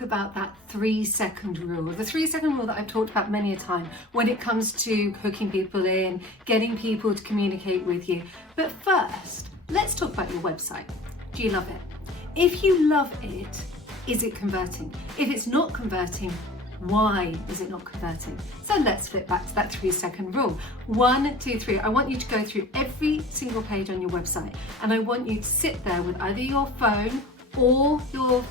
talk about that 3-second rule. The 3-second rule that I've talked about many a time when it comes to hooking people in, getting people to communicate with you. But first, let's talk about your website. Do you love it? If you love it, is it converting? If it's not converting, why is it not converting? So let's flip back to that 3-second rule. 1, 2, 3. I want you to go through every single page on your website, and I want you to sit there with either your phone or your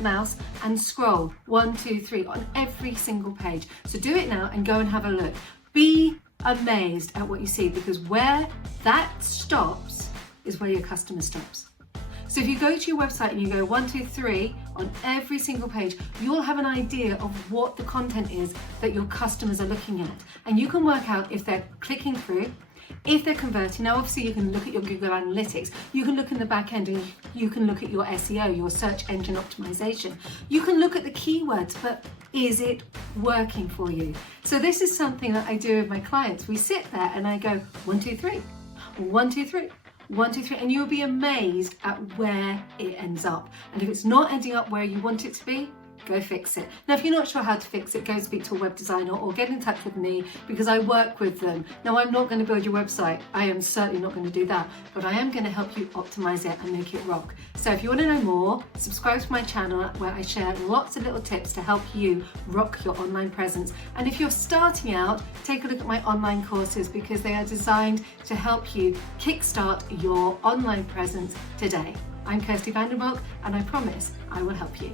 mouse and scroll 1, 2, 3 on every single page. So do it now and go and have a look. Be amazed at what you see, because where that stops is where your customer stops. So if you go to your website and you go 1, 2, 3 on every single page, you'll have an idea of what the content is that your customers are looking at. And you can work out if they're clicking through, if they're converting. Now, obviously you can look at your Google Analytics, you can look in the back end, and you can look at your SEO, your search engine optimization. You can look at the keywords, but is it working for you? So this is something that I do with my clients. We sit there and I go 1, 2, 3, 1, 2, 3. 1, 2, 3, and you'll be amazed at where it ends up. And if it's not ending up where you want it to be, go fix it. Now, if you're not sure how to fix it, go speak to a web designer or get in touch with me, because I work with them. Now, I'm not going to build your website. I am certainly not going to do that, but I am going to help you optimize it and make it rock. So if you want to know more, subscribe to my channel where I share lots of little tips to help you rock your online presence. And if you're starting out, take a look at my online courses, because they are designed to help you kickstart your online presence today. I'm Kirsty Vanderbilk, and I promise I will help you.